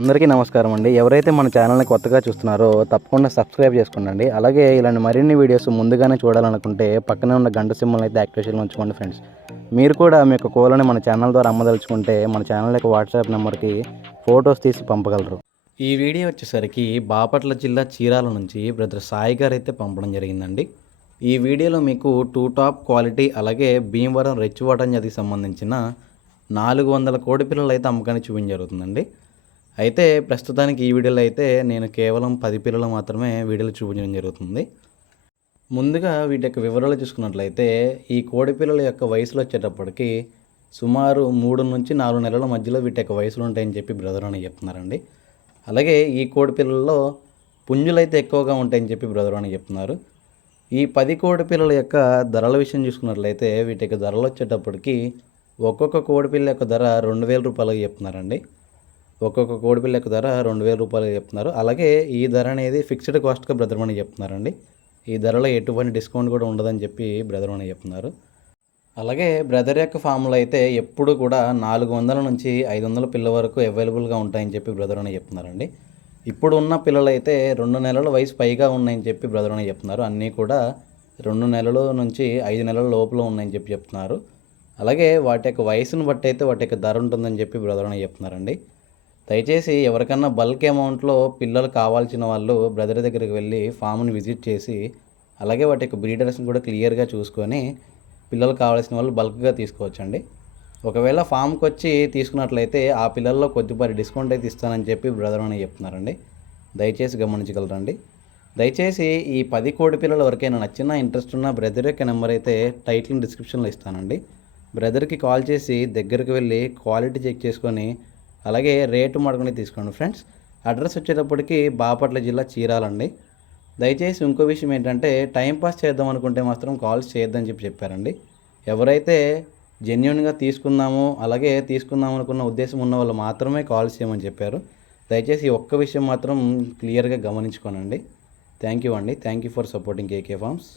అందరికీ నమస్కారం అండి. ఎవరైతే మన ఛానల్ని కొత్తగా చూస్తున్నారో తప్పకుండా సబ్స్క్రైబ్ చేసుకోండి అలాగే ఇలాంటి మరిన్ని వీడియోస్ ముందుగానే చూడాలనుకుంటే పక్కనే ఉన్న గంట సింబల్ అయితే యాక్టివేషన్లో ఉంచుకోండి ఫ్రెండ్స్. మీరు కూడా మీ యొక్క కోలని మన ఛానల్ ద్వారా అమ్మదలుచుకుంటే మన ఛానల్ యొక్క వాట్సాప్ నెంబర్కి ఫొటోస్ తీసి పంపగలరు. ఈ వీడియో వచ్చేసరికి బాపట్ల జిల్లా చీరాల నుంచి బ్రదర్ సాయి గారు అయితే పంపడం జరిగిందండి. ఈ వీడియోలో మీకు టూ టాప్ క్వాలిటీ అలాగే భీమవరం రెచ్చివాటం జదికి సంబంధించిన నాలుగు వందల కోడి పిల్లలు అయితే అమ్మకాన్ని చూపించ జరుగుతుందండి. అయితే ప్రస్తుతానికి ఈ వీడియోలో అయితే నేను కేవలం పది పిల్లలు మాత్రమే వీడియోలు చూపించడం జరుగుతుంది. ముందుగా వీటి యొక్క వివరాలు చూసుకున్నట్లయితే ఈ కోడి పిల్లల యొక్క వయసులో వచ్చేటప్పటికి సుమారు మూడు నుంచి నాలుగు నెలల మధ్యలో వీటి యొక్క వయసులు ఉంటాయని చెప్పి బ్రదర్ అని చెప్తున్నారండి. అలాగే ఈ కోడి పిల్లల్లో పుంజులైతే ఎక్కువగా ఉంటాయని చెప్పి బ్రదర్ అని చెప్తున్నారు. ఈ పది కోడి పిల్లల యొక్క ధరల విషయం చూసుకున్నట్లయితే వీటి యొక్క ధరలు వచ్చేటప్పటికి ఒక్కొక్క కోడి పిల్ల యొక్క ధర రెండు వేల రూపాయలు చెప్తున్నారండి. ఒక్కొక్క కోడిపిల్ల యొక్క ధర రెండు వేల రూపాయలు చెప్తున్నారు. అలాగే ఈ ధర అనేది ఫిక్స్డ్ కాస్ట్గా బ్రదర్ మనీ చెప్తున్నారండి. ఈ ధరలో ఎటువంటి డిస్కౌంట్ కూడా ఉండదని చెప్పి బ్రదర్ మనీ చెప్తున్నారు. అలాగే బ్రదర్ యొక్క ఫామ్లో అయితే ఎప్పుడు కూడా నాలుగు వందల నుంచి ఐదు వందల పిల్ల వరకు అవైలబుల్గా ఉంటాయని చెప్పి బ్రదర్ అని చెప్తున్నారండి. ఇప్పుడు ఉన్న పిల్లలు అయితే రెండు నెలల వయసు పైగా ఉన్నాయని చెప్పి బ్రదర్ అని చెప్తున్నారు. అన్నీ కూడా రెండు నెలల నుంచి ఐదు నెలల లోపల ఉన్నాయని చెప్పి చెప్తున్నారు. అలాగే వాటి యొక్క వయసును బట్టి అయితే వాటి యొక్క ధర ఉంటుందని చెప్పి బ్రదర్ అని చెప్తున్నారండి. దయచేసి ఎవరికన్నా బల్క్ అమౌంట్లో పిల్లలు కావాల్సిన వాళ్ళు బ్రదర్ దగ్గరికి వెళ్ళి ఫామ్ని విజిట్ చేసి అలాగే వాటి యొక్క బ్రీడర్స్ని కూడా క్లియర్గా చూసుకొని పిల్లలు కావాల్సిన వాళ్ళు బల్క్గా తీసుకోవచ్చండి. ఒకవేళ ఫామ్కి వచ్చి తీసుకున్నట్లయితే ఆ పిల్లల్లో కొద్దిపాటి డిస్కౌంట్ అయితే ఇస్తానని చెప్పి బ్రదర్ అని చెప్తున్నారండి. దయచేసి గమనించగలరండి. దయచేసి ఈ పది కోడి పిల్లల ఎవరికైనా నచ్చిన ఇంట్రెస్ట్ ఉన్న బ్రదర్ యొక్క నెంబర్ అయితే టైటిల్ డిస్క్రిప్షన్లో ఇస్తానండి. బ్రదర్కి కాల్ చేసి దగ్గరికి వెళ్ళి క్వాలిటీ చెక్ చేసుకొని అలాగే రేటు మడుకుని తీసుకోండి ఫ్రెండ్స్. అడ్రస్ వచ్చేటప్పటికి బాపట్ల జిల్లా చీరాలండి. దయచేసి ఇంకో విషయం ఏంటంటే టైంపాస్ చేద్దాం అనుకుంటే మాత్రం కాల్స్ చేయొద్దని చెప్పి చెప్పారండి. ఎవరైతే జెన్యున్గా తీసుకుందాము అలాగే తీసుకుందాం అనుకున్న ఉద్దేశం ఉన్న వాళ్ళు మాత్రమే కాల్ చేయమని చెప్పారు. దయచేసి ఒక్క విషయం మాత్రం క్లియర్గా గమనించుకోనండి. థ్యాంక్ యూ అండి. Thank you for supporting KK farms.